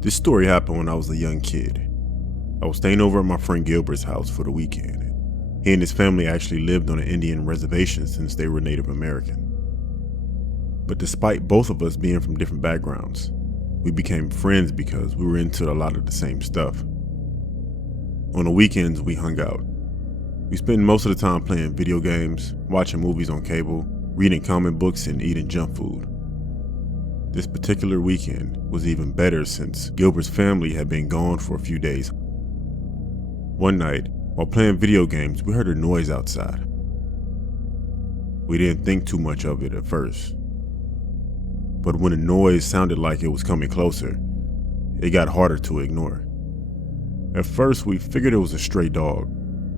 This story happened when I was a young kid. I was staying over at my friend Gilbert's house for the weekend. He and his family actually lived on an Indian reservation since they were Native American. But despite both of us being from different backgrounds, we became friends because we were into a lot of the same stuff. On the weekends, we hung out. We spent most of the time playing video games, watching movies on cable, reading comic books, and eating junk food. This particular weekend was even better since Gilbert's family had been gone for a few days. One night, while playing video games, we heard a noise outside. We didn't think too much of it at first, but when the noise sounded like it was coming closer, it got harder to ignore. At first, we figured it was a stray dog,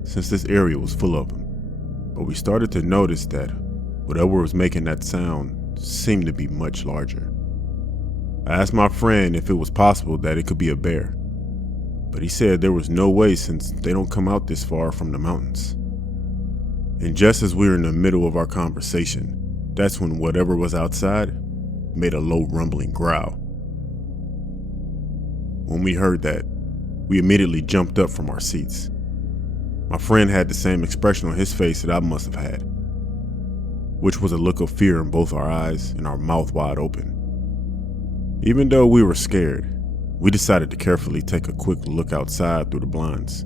since this area was full of them, but we started to notice that whatever was making that sound seemed to be much larger. I asked my friend if it was possible that it could be a bear, but he said there was no way since they don't come out this far from the mountains. And just as we were in the middle of our conversation, that's when whatever was outside made a low rumbling growl. When we heard that, we immediately jumped up from our seats. My friend had the same expression on his face that I must have had, which was a look of fear in both our eyes and our mouth wide open. Even though we were scared, we decided to carefully take a quick look outside through the blinds.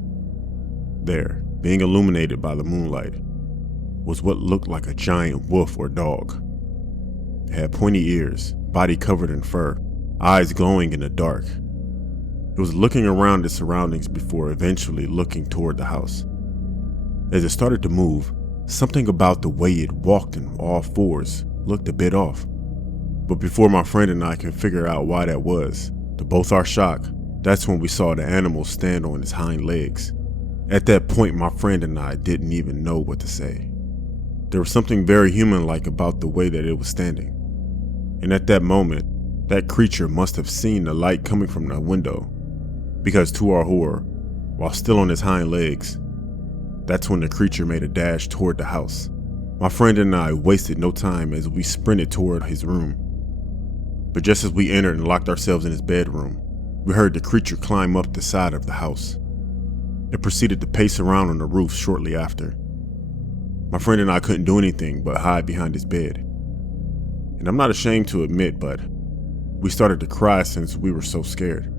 There, being illuminated by the moonlight, was what looked like a giant wolf or dog. It had pointy ears, body covered in fur, eyes glowing in the dark. It was looking around its surroundings before eventually looking toward the house. As it started to move, something about the way it walked in all fours looked a bit off. But before my friend and I could figure out why that was, to both our shock, that's when we saw the animal stand on its hind legs. At that point, my friend and I didn't even know what to say. There was something very human-like about the way that it was standing. And at that moment, that creature must have seen the light coming from the window, because to our horror, while still on its hind legs, that's when the creature made a dash toward the house. My friend and I wasted no time as we sprinted toward his room. But just as we entered and locked ourselves in his bedroom, we heard the creature climb up the side of the house. It proceeded to pace around on the roof shortly after. My friend and I couldn't do anything but hide behind his bed. And I'm not ashamed to admit, but we started to cry since we were so scared.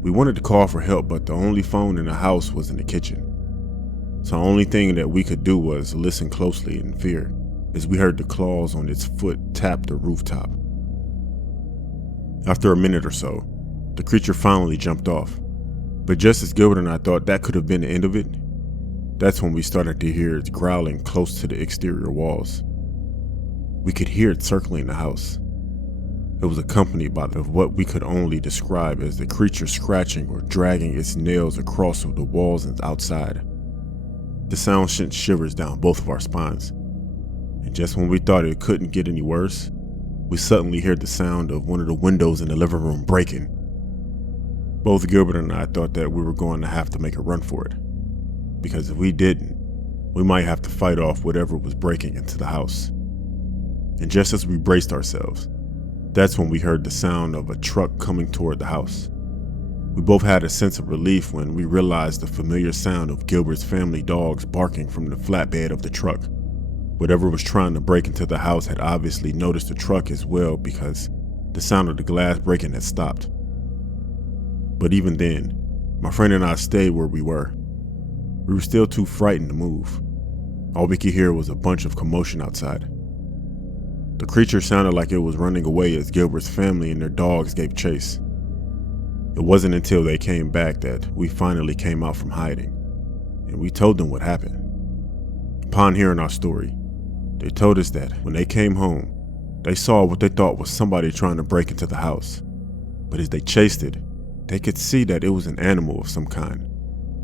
We wanted to call for help, but the only phone in the house was in the kitchen. So the only thing that we could do was listen closely in fear as we heard the claws on its foot tap the rooftop. After a minute or so, the creature finally jumped off. But just as Gilbert and I thought that could have been the end of it, that's when we started to hear it growling close to the exterior walls. We could hear it circling the house. It was accompanied by what we could only describe as the creature scratching or dragging its nails across the walls and outside. The sound sent shivers down both of our spines. And just when we thought it couldn't get any worse, we suddenly heard the sound of one of the windows in the living room breaking. Both Gilbert and I thought that we were going to have to make a run for it, because if we didn't, we might have to fight off whatever was breaking into the house. And just as we braced ourselves, that's when we heard the sound of a truck coming toward the house. We both had a sense of relief when we realized the familiar sound of Gilbert's family dogs barking from the flatbed of the truck. Whatever was trying to break into the house had obviously noticed the truck as well, because the sound of the glass breaking had stopped. But even then, my friend and I stayed where we were. We were still too frightened to move. All we could hear was a bunch of commotion outside. The creature sounded like it was running away as Gilbert's family and their dogs gave chase. It wasn't until they came back that we finally came out from hiding, and we told them what happened. Upon hearing our story, they told us that when they came home, they saw what they thought was somebody trying to break into the house. But as they chased it, they could see that it was an animal of some kind.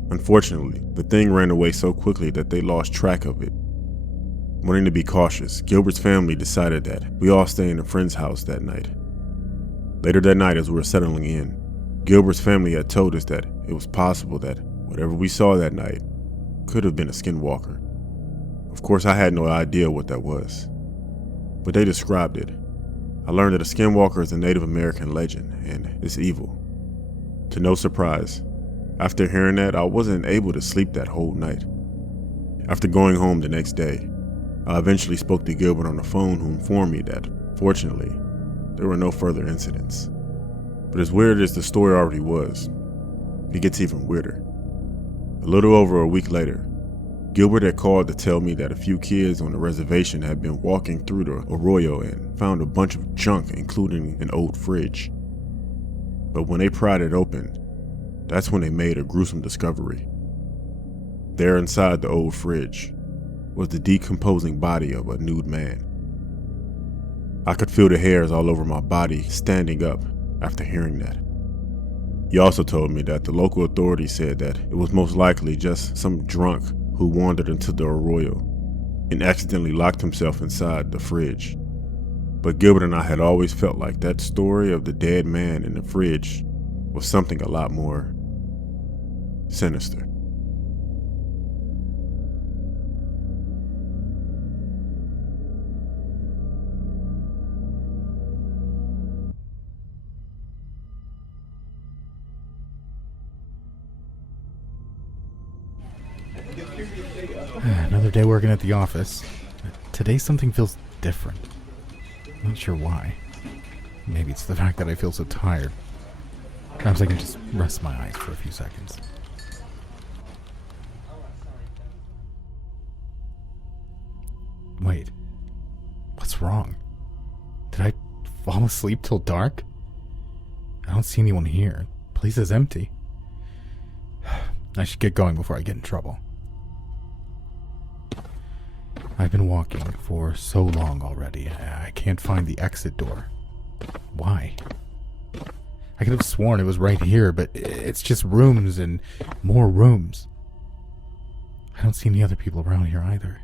Unfortunately, the thing ran away so quickly that they lost track of it. Wanting to be cautious, Gilbert's family decided that we all stay in a friend's house that night. Later that night, as we were settling in, Gilbert's family had told us that it was possible that whatever we saw that night could have been a skinwalker. Of course, I had no idea what that was, but they described it. I learned that a skinwalker is a Native American legend, and it's evil. To no surprise, after hearing that, I wasn't able to sleep that whole night. After going home the next day, I eventually spoke to Gilbert on the phone, who informed me that, fortunately, there were no further incidents. But as weird as the story already was, it gets even weirder. A little over a week later, Gilbert had called to tell me that a few kids on the reservation had been walking through the arroyo and found a bunch of junk, including an old fridge. But when they pried it open, that's when they made a gruesome discovery. There inside the old fridge was the decomposing body of a nude man. I could feel the hairs all over my body standing up after hearing that. He also told me that the local authorities said that it was most likely just some drunk who wandered into the arroyo and accidentally locked himself inside the fridge. But Gilbert and I had always felt like that story of the dead man in the fridge was something a lot more sinister. Another day working at the office. Today something feels different. Not sure why. Maybe it's the fact that I feel so tired. Perhaps I can just rest my eyes for a few seconds. Wait. What's wrong? Did I fall asleep till dark? I don't see anyone here. The place is empty. I should get going before I get in trouble. I've been walking for so long already. I can't find the exit door. Why? I could have sworn it was right here, but it's just rooms and more rooms. I don't see any other people around here either.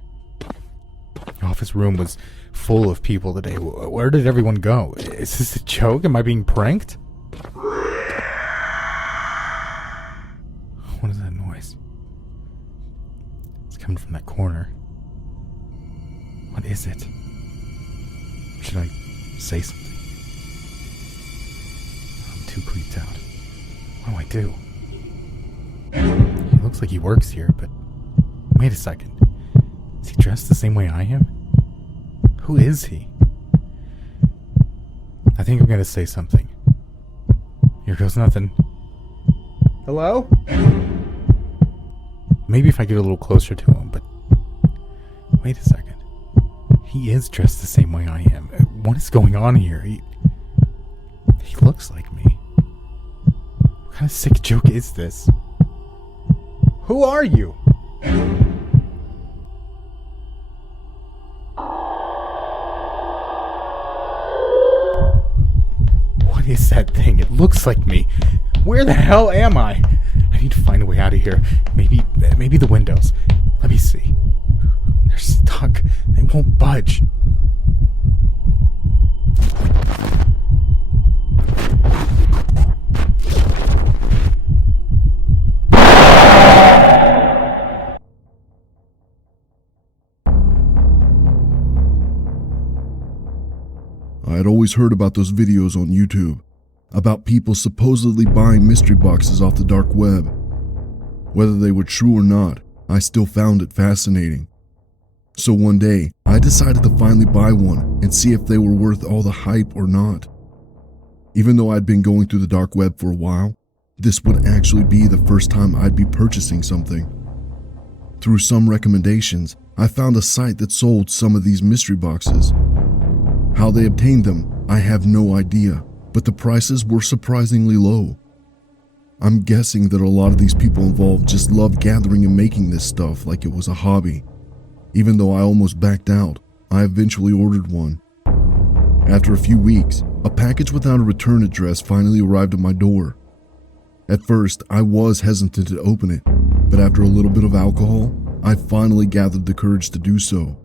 The office room was full of people today. Where did everyone go? Is this a joke? Am I being pranked? What is that noise? It's coming from that corner. What is it? Should I say something? I'm too creeped out. What do? He looks like he works here, but wait a second. Is he dressed the same way I am? Who is he? I think I'm gonna say something. Here goes nothing. Hello? Maybe if I get a little closer to him, but wait a second. He is dressed the same way I am. What is going on here? He looks like me. What kind of sick joke is this? Who are you? What is that thing? It looks like me. Where the hell am I? I need to find a way out of here. Maybe the windows. Let me see. They're stuck. They won't budge. I had always heard about those videos on YouTube, about people supposedly buying mystery boxes off the dark web. Whether they were true or not, I still found it fascinating. So one day, I decided to finally buy one and see if they were worth all the hype or not. Even though I'd been going through the dark web for a while, this would actually be the first time I'd be purchasing something. Through some recommendations, I found a site that sold some of these mystery boxes. How they obtained them, I have no idea, but the prices were surprisingly low. I'm guessing that a lot of these people involved just loved gathering and making this stuff like it was a hobby. Even though I almost backed out, I eventually ordered one. After a few weeks, a package without a return address finally arrived at my door. At first, I was hesitant to open it, but after a little bit of alcohol, I finally gathered the courage to do so.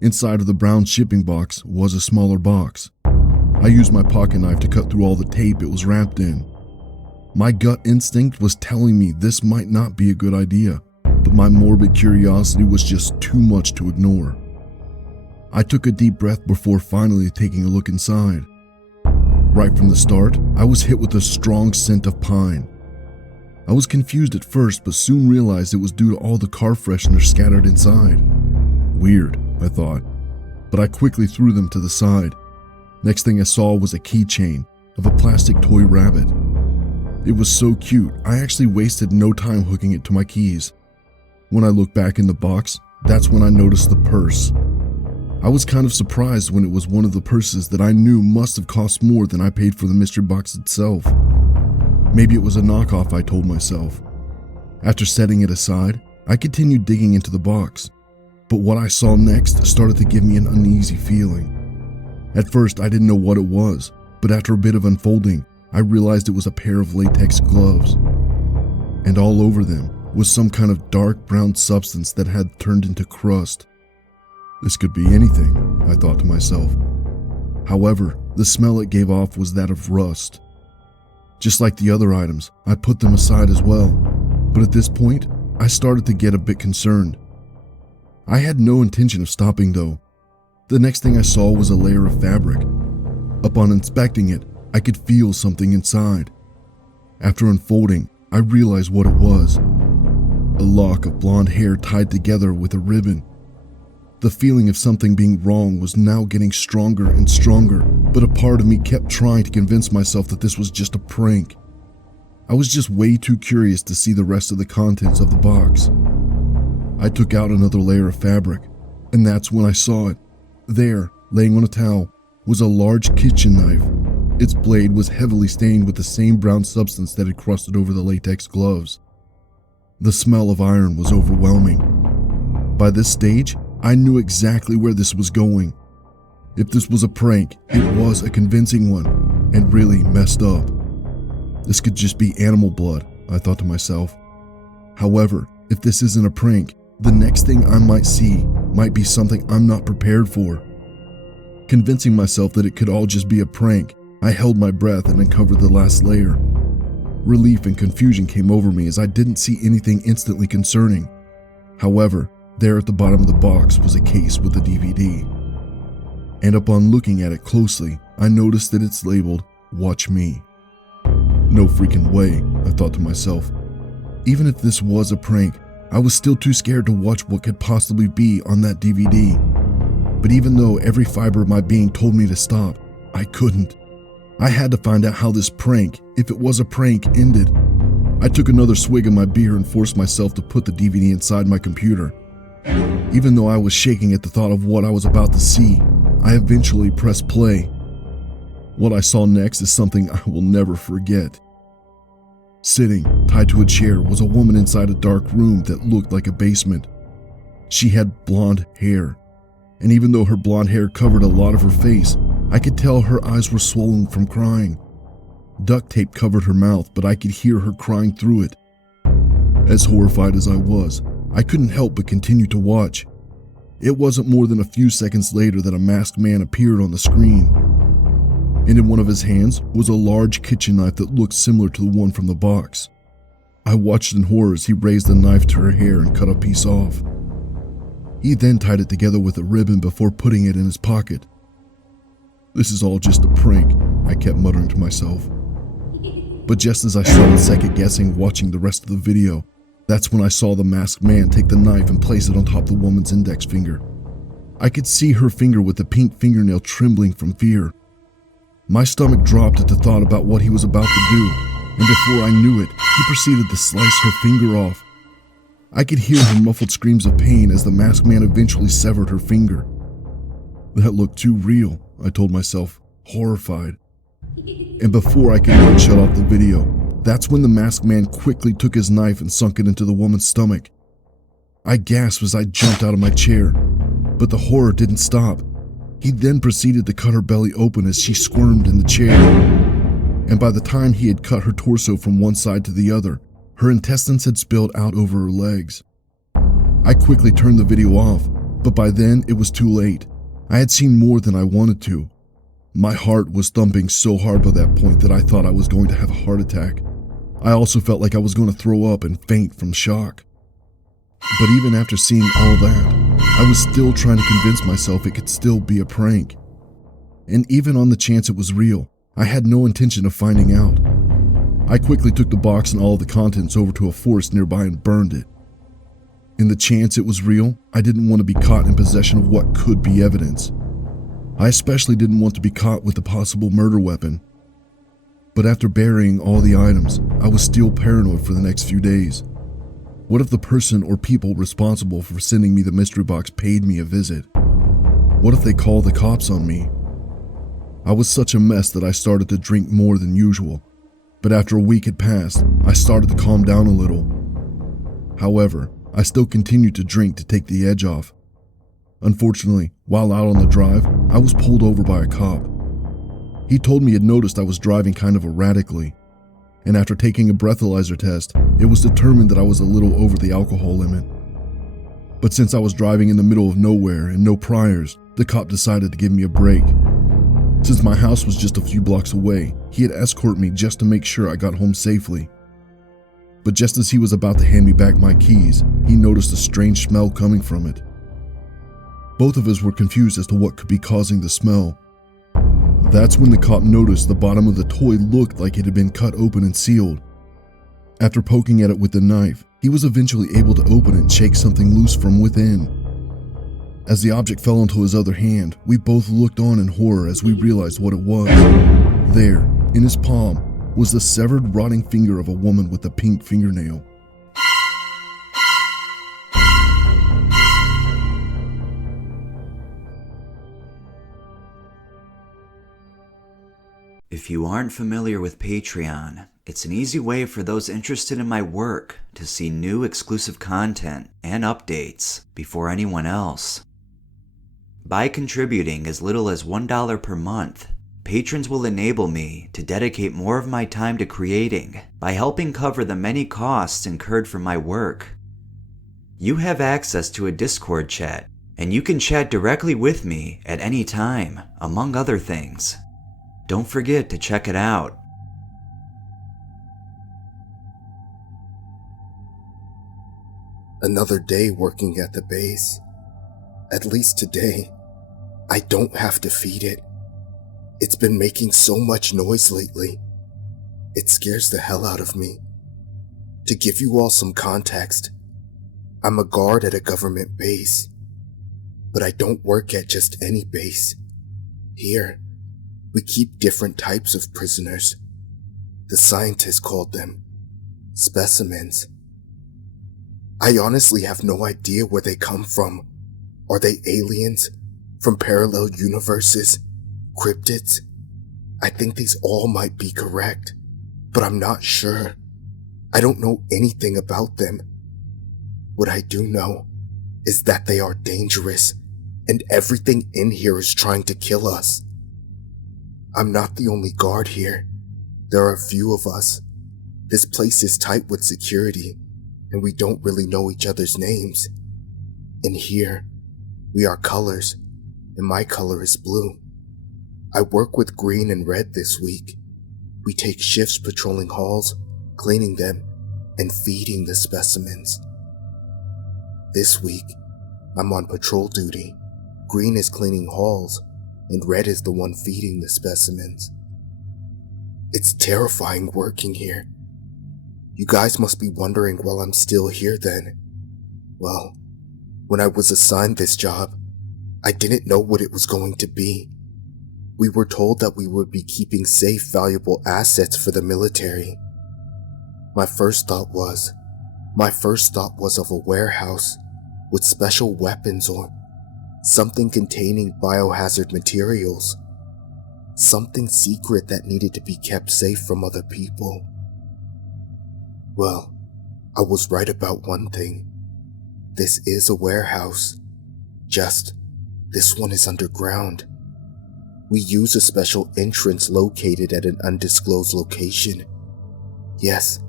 Inside of the brown shipping box was a smaller box. I used my pocket knife to cut through all the tape it was wrapped in. My gut instinct was telling me this might not be a good idea, but my morbid curiosity was just too much to ignore. I took a deep breath before finally taking a look inside. Right from the start, I was hit with a strong scent of pine, I was confused at first, but soon realized it was due to all the car freshener scattered inside. Weird, I thought, but I quickly threw them to the side. Next thing I saw was a keychain of a plastic toy rabbit. It was so cute, I actually wasted no time hooking it to my keys. When I looked back in the box, that's when I noticed the purse. I was kind of surprised when it was one of the purses that I knew must have cost more than I paid for the mystery box itself. Maybe it was a knockoff, I told myself. After setting it aside, I continued digging into the box. But what I saw next started to give me an uneasy feeling. At first, I didn't know what it was, but after a bit of unfolding, I realized it was a pair of latex gloves. And all over them was some kind of dark brown substance that had turned into crust. This could be anything, I thought to myself. However, the smell it gave off was that of rust. Just like the other items, I put them aside as well, but at this point, I started to get a bit concerned. I had no intention of stopping though. The next thing I saw was a layer of fabric. Upon inspecting it, I could feel something inside. After unfolding, I realized what it was. A lock of blonde hair tied together with a ribbon. The feeling of something being wrong was now getting stronger and stronger, but a part of me kept trying to convince myself that this was just a prank. I was just way too curious to see the rest of the contents of the box. I took out another layer of fabric, and that's when I saw it. There, laying on a towel, was a large kitchen knife. Its blade was heavily stained with the same brown substance that had crusted over the latex gloves. The smell of iron was overwhelming. By this stage, I knew exactly where this was going. If this was a prank, it was a convincing one, and really messed up. This could just be animal blood, I thought to myself. However, if this isn't a prank, the next thing I might see might be something I'm not prepared for. Convincing myself that it could all just be a prank, I held my breath and uncovered the last layer. Relief and confusion came over me as I didn't see anything instantly concerning. However, there at the bottom of the box was a case with a DVD. And upon looking at it closely, I noticed that it's labeled, "Watch Me." No freaking way, I thought to myself. Even if this was a prank, I was still too scared to watch what could possibly be on that DVD. But even though every fiber of my being told me to stop, I couldn't. I had to find out how this prank, if it was a prank, ended. I took another swig of my beer and forced myself to put the DVD inside my computer. Even though I was shaking at the thought of what I was about to see, I eventually pressed play. What I saw next is something I will never forget. Sitting, tied to a chair, was a woman inside a dark room that looked like a basement. She had blonde hair, and even though her blonde hair covered a lot of her face, I could tell her eyes were swollen from crying. Duct tape covered her mouth, but I could hear her crying through it. As horrified as I was, I couldn't help but continue to watch. It wasn't more than a few seconds later that a masked man appeared on the screen. And in one of his hands was a large kitchen knife that looked similar to the one from the box. I watched in horror as he raised the knife to her hair and cut a piece off. He then tied it together with a ribbon before putting it in his pocket. This is all just a prank, I kept muttering to myself. But just as I started second guessing watching the rest of the video, that's when I saw the masked man take the knife and place it on top of the woman's index finger. I could see her finger with the pink fingernail trembling from fear. My stomach dropped at the thought about what he was about to do, and before I knew it, he proceeded to slice her finger off. I could hear her muffled screams of pain as the masked man eventually severed her finger. That looked too real, I told myself, horrified. And before I could even shut off the video, that's when the masked man quickly took his knife and sunk it into the woman's stomach. I gasped as I jumped out of my chair, but the horror didn't stop. He then proceeded to cut her belly open as she squirmed in the chair. And by the time he had cut her torso from one side to the other, her intestines had spilled out over her legs. I quickly turned the video off, but by then it was too late. I had seen more than I wanted to. My heart was thumping so hard by that point that I thought I was going to have a heart attack. I also felt like I was going to throw up and faint from shock. But even after seeing all that, I was still trying to convince myself it could still be a prank. And even on the chance it was real, I had no intention of finding out. I quickly took the box and all of the contents over to a forest nearby and burned it. In the chance it was real, I didn't want to be caught in possession of what could be evidence. I especially didn't want to be caught with a possible murder weapon. But after burying all the items, I was still paranoid for the next few days. What if the person or people responsible for sending me the mystery box paid me a visit? What if they called the cops on me? I was such a mess that I started to drink more than usual, but after a week had passed, I started to calm down a little. However, I still continued to drink to take the edge off. Unfortunately, while out on the drive, I was pulled over by a cop. He told me he had noticed I was driving kind of erratically, and after taking a breathalyzer test, it was determined that I was a little over the alcohol limit. But since I was driving in the middle of nowhere and no priors, the cop decided to give me a break. Since my house was just a few blocks away, he had escorted me just to make sure I got home safely. But just as he was about to hand me back my keys, he noticed a strange smell coming from it. Both of us were confused as to what could be causing the smell. That's when the cop noticed the bottom of the toy looked like it had been cut open and sealed. After poking at it with the knife, he was eventually able to open it and shake something loose from within. As the object fell into his other hand, we both looked on in horror as we realized what it was. There, in his palm, was the severed, rotting finger of a woman with a pink fingernail. If you aren't familiar with Patreon, it's an easy way for those interested in my work to see new exclusive content and updates before anyone else. By contributing as little as $1 per month, patrons will enable me to dedicate more of my time to creating by helping cover the many costs incurred for my work. You have access to a Discord chat, and you can chat directly with me at any time, among other things. Don't forget to check it out. Another day working at the base. At least today, I don't have to feed it. It's been making so much noise lately. It scares the hell out of me. To give you all some context, I'm a guard at a government base. But I don't work at just any base. Here, we keep different types of prisoners. The scientists called them specimens. I honestly have no idea where they come from. Are they aliens? From parallel universes? Cryptids? I think these all might be correct, but I'm not sure. I don't know anything about them. What I do know is that they are dangerous, and everything in here is trying to kill us. I'm not the only guard here. There are a few of us. This place is tight with security, and we don't really know each other's names. In here, we are colors, and my color is blue. I work with green and red this week. We take shifts patrolling halls, cleaning them, and feeding the specimens. This week, I'm on patrol duty. Green is cleaning halls, and red is the one feeding the specimens. It's terrifying working here. You guys must be wondering why I'm still here then. Well, when I was assigned this job, I didn't know what it was going to be. We were told that we would be keeping safe, valuable assets for the military. My first thought was of a warehouse with special weapons or something containing biohazard materials. Something secret that needed to be kept safe from other people. Well, I was right about one thing. This is a warehouse. Just, this one is underground. We use a special entrance located at an undisclosed location. Yes,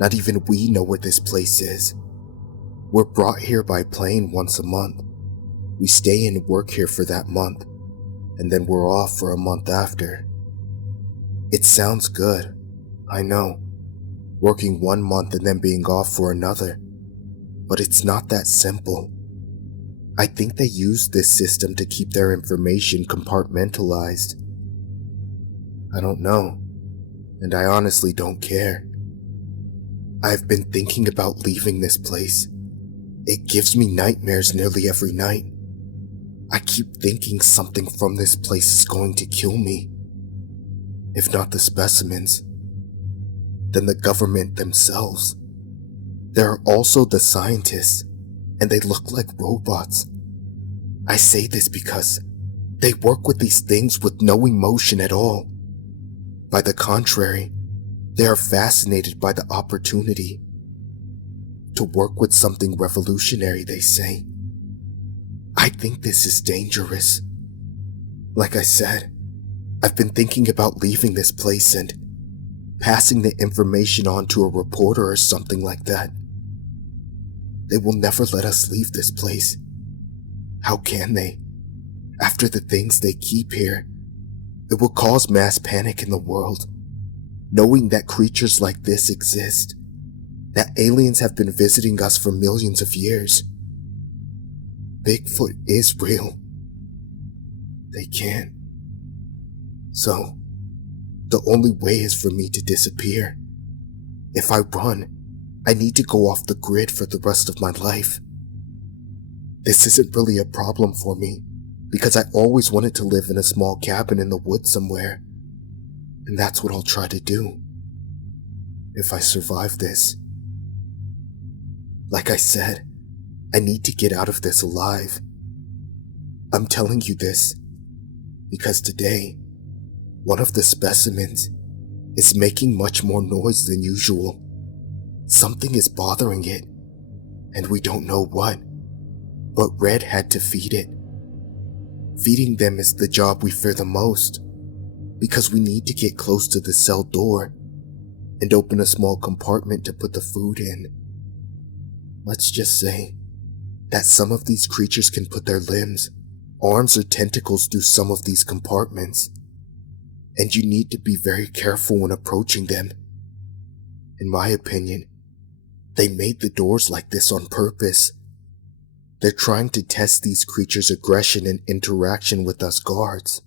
not even we know where this place is. We're brought here by plane once a month. We stay and work here for that month, and then we're off for a month after. It sounds good, I know, working 1 month and then being off for another, but it's not that simple. I think they use this system to keep their information compartmentalized. I don't know. and I honestly don't care. I've been thinking about leaving this place. It gives me nightmares nearly every night. I keep thinking something from this place is going to kill me. If not the specimens, then the government themselves. There are also the scientists, and they look like robots. I say this because they work with these things with no emotion at all. By the contrary, they are fascinated by the opportunity to work with something revolutionary, they say. I think this is dangerous. Like I said, I've been thinking about leaving this place and passing the information on to a reporter or something like that. They will never let us leave this place. How can they? After the things they keep here, it will cause mass panic in the world, knowing that creatures like this exist, that aliens have been visiting us for millions of years. Bigfoot is real. They can't. So, the only way is for me to disappear. If I run, I need to go off the grid for the rest of my life. This isn't really a problem for me, because I always wanted to live in a small cabin in the woods somewhere, and that's what I'll try to do, if I survive this. Like I said, I need to get out of this alive. I'm telling you this because today, one of the specimens is making much more noise than usual. Something is bothering it, and we don't know what, but Red had to feed it. Feeding them is the job we fear the most, because we need to get close to the cell door and open a small compartment to put the food in. Let's just say that some of these creatures can put their limbs, arms, or tentacles through some of these compartments, and you need to be very careful when approaching them. In my opinion, they made the doors like this on purpose. They're trying to test these creatures' aggression and interaction with us guards.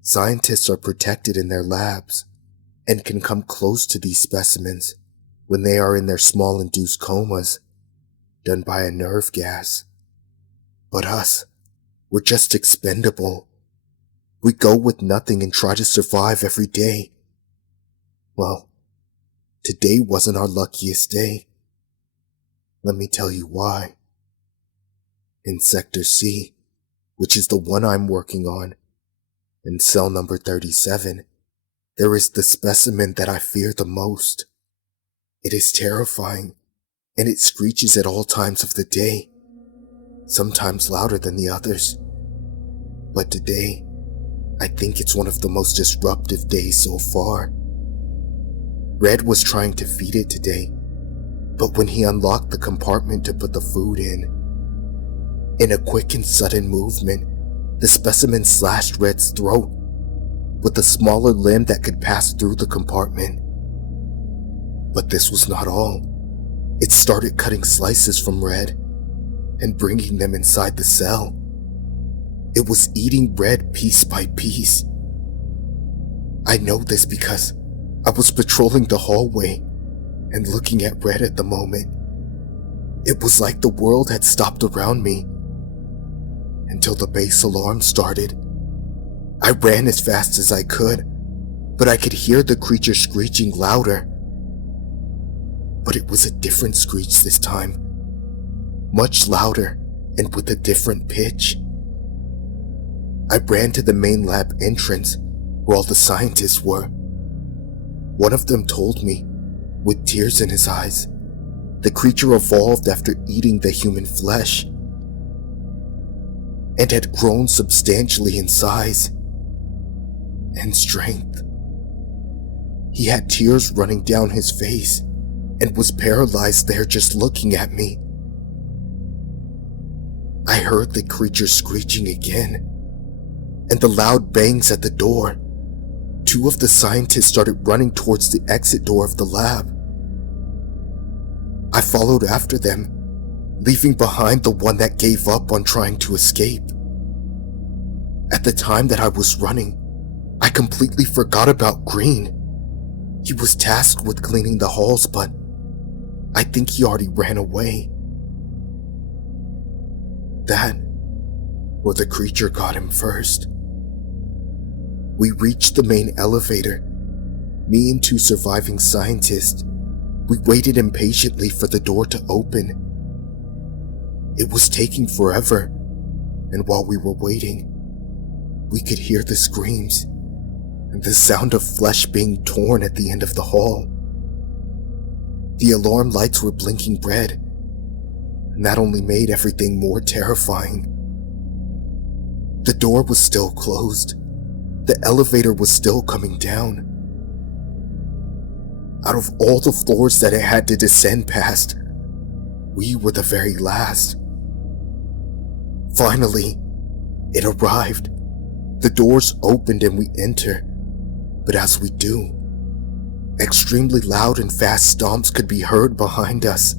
Scientists are protected in their labs and can come close to these specimens when they are in their small induced comas, done by a nerve gas. But us, we're just expendable. We go with nothing and try to survive every day. Well, today wasn't our luckiest day. Let me tell you why. In Sector C, which is the one I'm working on, in cell number 37, there is the specimen that I fear the most. It is terrifying, and it screeches at all times of the day, sometimes louder than the others. But today, I think it's one of the most disruptive days so far. Red was trying to feed it today, but when he unlocked the compartment to put the food in a quick and sudden movement, the specimen slashed Red's throat with a smaller limb that could pass through the compartment. But this was not all. It started cutting slices from Red and bringing them inside the cell. It was eating Red piece by piece. I know this because I was patrolling the hallway and looking at Red at the moment. It was like the world had stopped around me until the base alarm started. I ran as fast as I could, but I could hear the creature screeching louder. But it was a different screech this time, much louder and with a different pitch. I ran to the main lab entrance where all the scientists were. One of them told me, with tears in his eyes, the creature evolved after eating the human flesh and had grown substantially in size and strength. He had tears running down his face and was paralyzed there just looking at me. I heard the creature screeching again and the loud bangs at the door. Two of the scientists started running towards the exit door of the lab. I followed after them, leaving behind the one that gave up on trying to escape. At the time that I was running, I completely forgot about Green. He was tasked with cleaning the halls, but I think he already ran away. That, or the creature got him first. We reached the main elevator. Me and 2 surviving scientists. We waited impatiently for the door to open. It was taking forever, and while we were waiting, we could hear the screams and the sound of flesh being torn at the end of the hall. The alarm lights were blinking red, and that only made everything more terrifying. The door was still closed. The elevator was still coming down. Out of all the floors that it had to descend past, we were the very last. Finally, it arrived. The doors opened and we enter. But as we do, extremely loud and fast stomps could be heard behind us.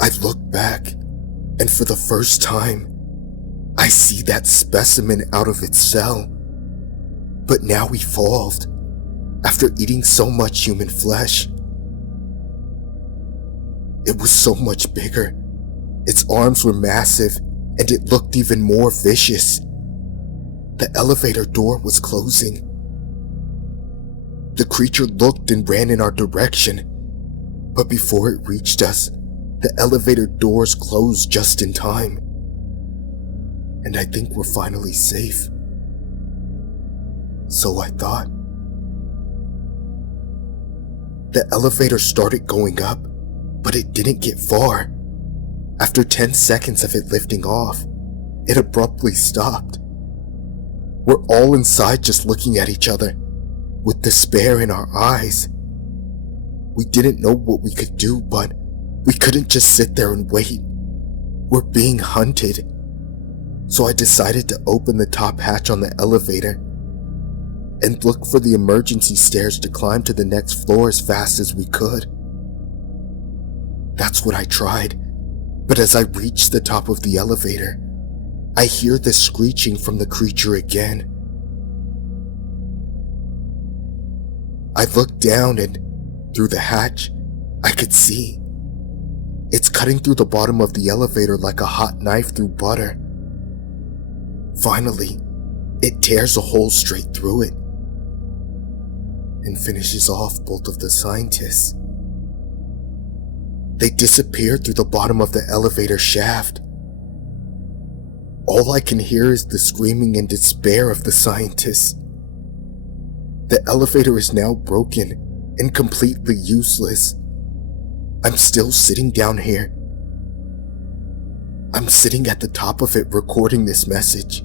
I look back, and for the first time, I see that specimen out of its cell, but now evolved, after eating so much human flesh. It was so much bigger. Its arms were massive, and it looked even more vicious. The elevator door was closing. The creature looked and ran in our direction, but before it reached us, the elevator doors closed just in time. And I think we're finally safe. So I thought. The elevator started going up, but it didn't get far. After 10 seconds of it lifting off, it abruptly stopped. We're all inside just looking at each other, with despair in our eyes. We didn't know what we could do, but we couldn't just sit there and wait. We're being hunted. So I decided to open the top hatch on the elevator and look for the emergency stairs to climb to the next floor as fast as we could. That's what I tried, but as I reached the top of the elevator, I hear the screeching from the creature again. I looked down and, through the hatch, I could see. It's cutting through the bottom of the elevator like a hot knife through butter. Finally, it tears a hole straight through it and finishes off both of the scientists. They disappear through the bottom of the elevator shaft. All I can hear is the screaming and despair of the scientists. The elevator is now broken and completely useless. I'm still sitting down here. I'm sitting at the top of it recording this message.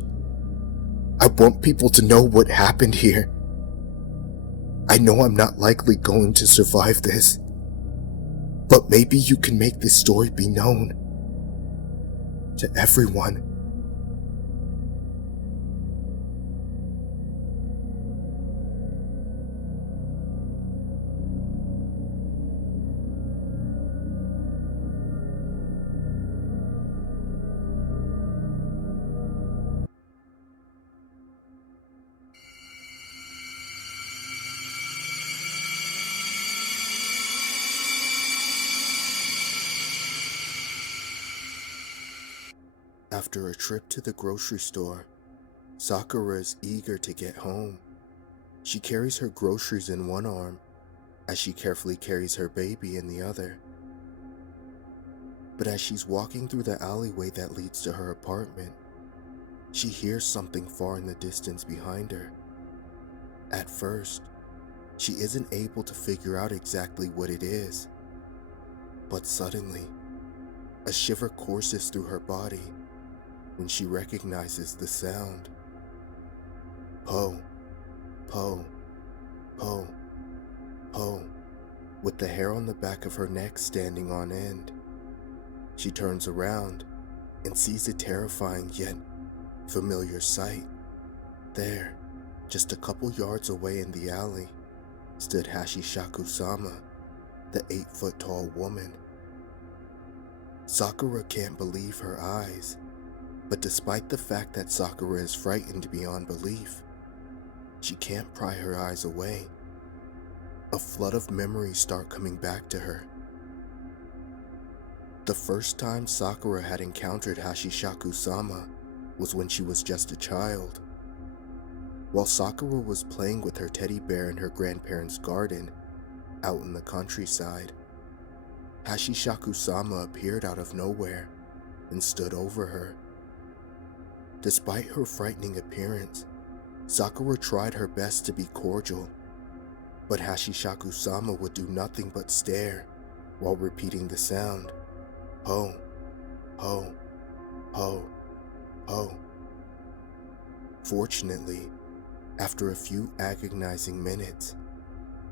I want people to know what happened here. I know I'm not likely going to survive this, but maybe you can make this story be known to everyone. After a trip to the grocery store, Sakura is eager to get home. She carries her groceries in one arm as she carefully carries her baby in the other. But as she's walking through the alleyway that leads to her apartment, she hears something far in the distance behind her. At first, she isn't able to figure out exactly what it is, but suddenly, a shiver courses through her body when she recognizes the sound. Po, po, po, po, with the hair on the back of her neck standing on end. She turns around and sees a terrifying yet familiar sight. There, just a couple yards away in the alley, stood Hashishakusama, the 8-foot-tall woman. Sakura can't believe her eyes. But despite the fact that Sakura is frightened beyond belief, she can't pry her eyes away. A flood of memories start coming back to her. The first time Sakura had encountered Hashishakusama was when she was just a child. While Sakura was playing with her teddy bear in her grandparents' garden, out in the countryside, Hashishakusama appeared out of nowhere and stood over her. Despite her frightening appearance, Sakura tried her best to be cordial, but Hashishakusama would do nothing but stare while repeating the sound, ho, ho, ho, ho. Fortunately, after a few agonizing minutes,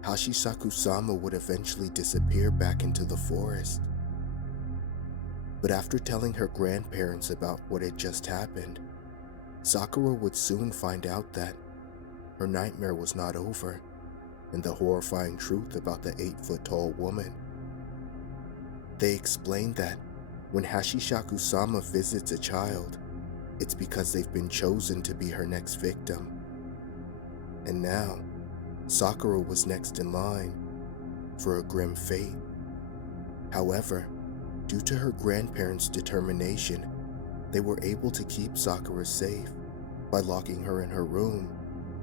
Hashishakusama would eventually disappear back into the forest. But after telling her grandparents about what had just happened, Sakura would soon find out that her nightmare was not over, and the horrifying truth about the 8-foot-tall woman. They explained that when Hashishakusama visits a child, it's because they've been chosen to be her next victim. And now, Sakura was next in line for a grim fate. However, due to her grandparents' determination, they were able to keep Sakura safe by locking her in her room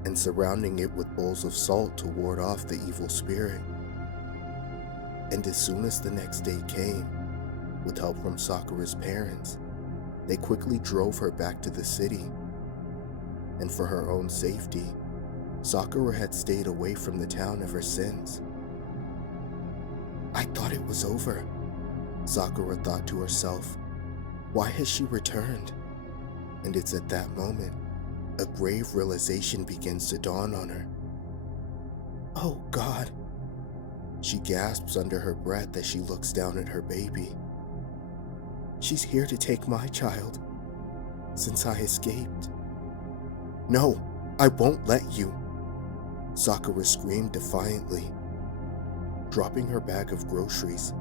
and surrounding it with bowls of salt to ward off the evil spirit. And as soon as the next day came, with help from Sakura's parents, they quickly drove her back to the city. And for her own safety, Sakura had stayed away from the town ever since. I thought it was over, Sakura thought to herself. Why has she returned? And it's at that moment, a grave realization begins to dawn on her. Oh God! She gasps under her breath as she looks down at her baby. She's here to take my child, since I escaped. No, I won't let you, Sakura screamed defiantly. Dropping her bag of groceries,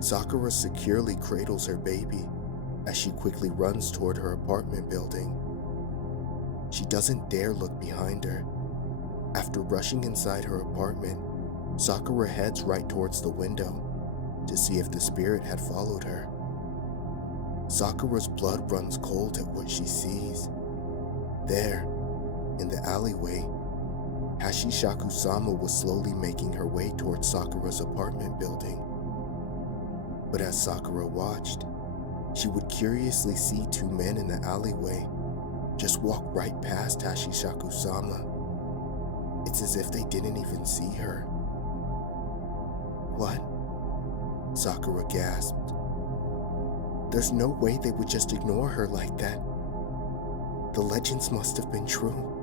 Sakura securely cradles her baby as she quickly runs toward her apartment building. She doesn't dare look behind her. After rushing inside her apartment, Sakura heads right towards the window to see if the spirit had followed her. Sakura's blood runs cold at what she sees. There, in the alleyway, Hashishakusama was slowly making her way towards Sakura's apartment building. But as Sakura watched, she would curiously see two men in the alleyway just walk right past Hashishakusama. It's as if they didn't even see her. What? Sakura gasped. There's no way they would just ignore her like that. The legends must have been true.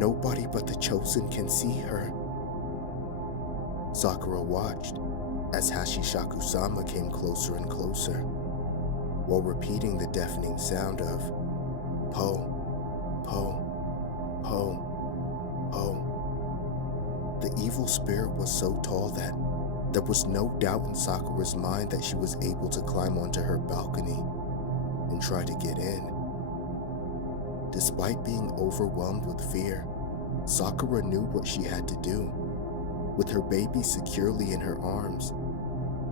Nobody but the chosen can see her. Sakura watched as Hashishakusama came closer and closer, while repeating the deafening sound of po, po, po, po. The evil spirit was so tall that there was no doubt in Sakura's mind that she was able to climb onto her balcony and try to get in. Despite being overwhelmed with fear, Sakura knew what she had to do. With her baby securely in her arms,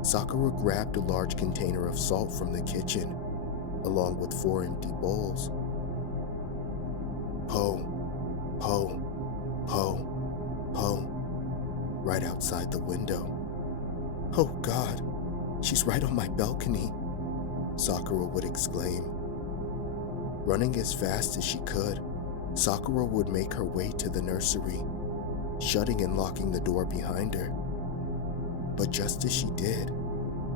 Sakura grabbed a large container of salt from the kitchen, along with 4 empty bowls. Po, po, po, po, right outside the window. Oh God, she's right on my balcony, Sakura would exclaim. Running as fast as she could, Sakura would make her way to the nursery, shutting and locking the door behind her. But just as she did,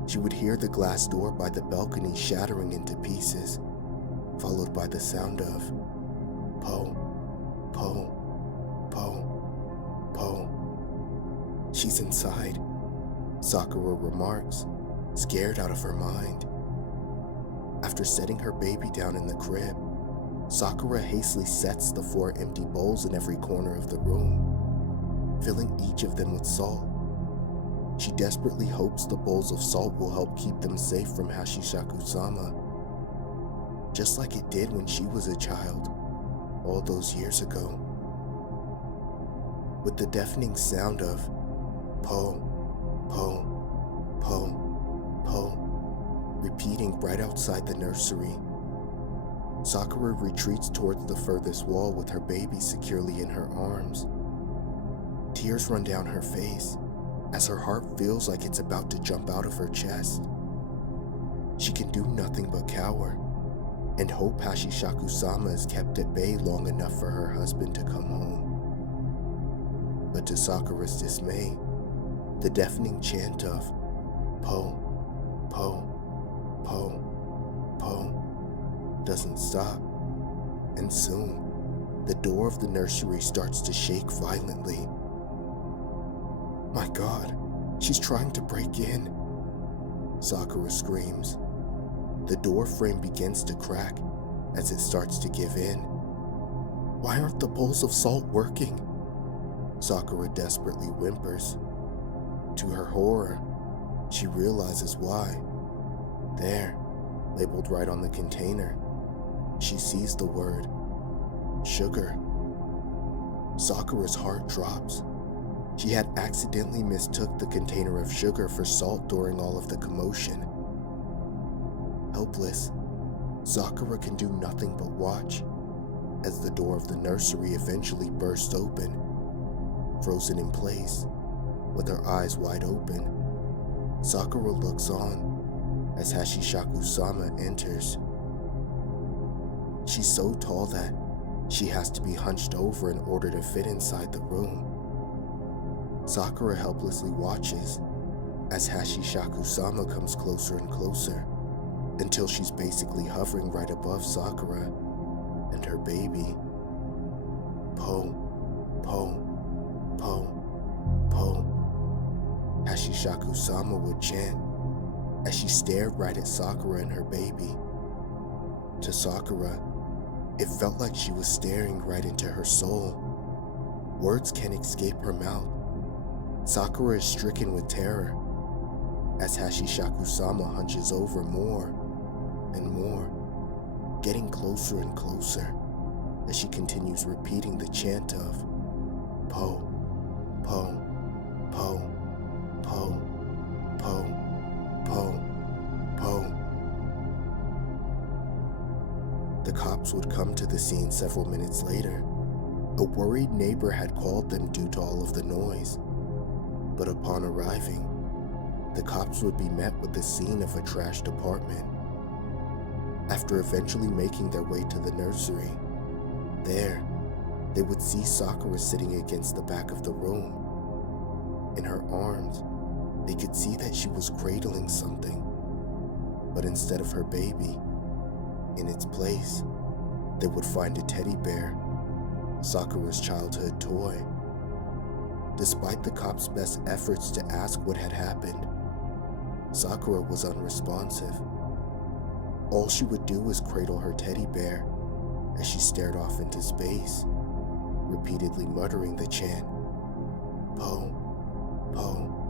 she would hear the glass door by the balcony shattering into pieces, followed by the sound of po, po, po, po. She's inside, Sakura remarks, scared out of her mind. After setting her baby down in the crib, Sakura hastily sets the 4 empty bowls in every corner of the room, filling each of them with salt. She desperately hopes the bowls of salt will help keep them safe from Hashishakusama, just like it did when she was a child, all those years ago. with the deafening sound of po, po, po, po, repeating right outside the nursery. Sakura retreats towards the furthest wall with her baby securely in her arms. Tears run down her face as her heart feels like it's about to jump out of her chest. She can do nothing but cower and hope Hashishakusama is kept at bay long enough for her husband to come home. But to Sakura's dismay, the deafening chant of po, po, po, po doesn't stop, and soon the door of the nursery starts to shake violently. My God, she's trying to break in, Sakura screams. The door frame begins to crack as it starts to give in. Why aren't the bowls of salt working? Sakura desperately whimpers. To her horror, she realizes why. There, labeled right on the container, she sees the word sugar. Sakura's heart drops. She had accidentally mistook the container of sugar for salt during all of the commotion. Helpless, Sakura can do nothing but watch as the door of the nursery eventually bursts open. Frozen in place, with her eyes wide open, Sakura looks on as Hashishakusama enters. She's so tall that she has to be hunched over in order to fit inside the room. Sakura helplessly watches as Hashishakusama comes closer and closer until she's basically hovering right above Sakura and her baby. Po, po, po, po, Hashishakusama would chant as she stared right at Sakura and her baby. To Sakura, it felt like she was staring right into her soul. Words can't escape her mouth. Sakura is stricken with terror as Hashishakusama hunches over more and more, getting closer and closer as she continues repeating the chant of po, po, po, po, po, po, po. The cops would come to the scene several minutes later. A worried neighbor had called them due to all of the noise. But upon arriving, the cops would be met with the scene of a trashed apartment. After eventually making their way to the nursery, there, they would see Sakura sitting against the back of the room. In her arms, they could see that she was cradling something. But instead of her baby, in its place, they would find a teddy bear, Sakura's childhood toy. Despite the cops' best efforts to ask what had happened, Sakura was unresponsive. All she would do was cradle her teddy bear as she stared off into space, repeatedly muttering the chant, po, po,